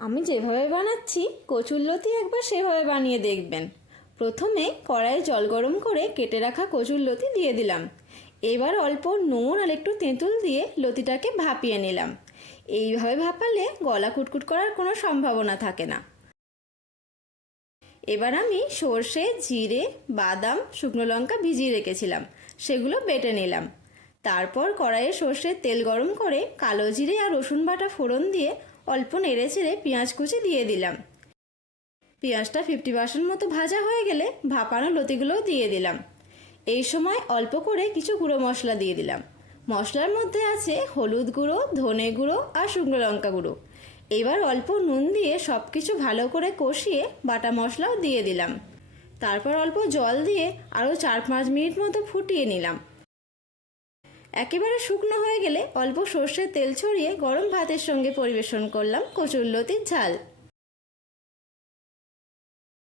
আমি যেভাবে বানাচ্ছি কচুরলতি একবার সেভাবে বানিয়ে দেখবেন। প্রথমে কড়াইয়ে জল গরম করে কেটে রাখা কচুরলতি দিয়ে দিলাম। এবার অল্প নুন আর একটু তেঁতুল দিয়ে লতিটাকে ভাপিয়ে নিলাম। এইভাবে ভাপালে গলা কুটকুট করার কোনো সম্ভাবনা থাকে না। এবার আমি সর্ষে, জিরে, বাদাম, শুকনো লঙ্কা ভিজিয়ে রেখেছিলাম, সেগুলো বেটে নিলাম। তারপর কড়াইয়ে সর্ষের তেল গরম করে কালো জিরে আর রসুন বাটা ফোড়ন দিয়ে অল্প নেড়ে চেড়ে পেঁয়াজ কুচি দিয়ে দিলাম। পেঁয়াজটা 50% মতো ভাজা হয়ে গেলে ভাপানো লতিগুলোও দিয়ে দিলাম। এই সময় অল্প করে কিছু গুঁড়ো মশলা দিয়ে দিলাম। মশলার মধ্যে আছে হলুদ গুঁড়ো, ধনে গুঁড়ো আর শুকনো লঙ্কা গুঁড়ো। এবার অল্প নুন দিয়ে সব কিছু ভালো করে কষিয়ে বাটা মশলাও দিয়ে দিলাম। তারপর অল্প জল দিয়ে আরও 4-5 মিনিট মতো ফুটিয়ে নিলাম। একেবারে শুকনো হয়ে গেলে অল্প সর্ষের তেল ছড়িয়ে গরম ভাতের সঙ্গে পরিবেশন করলাম কচুরলতির ঝাল।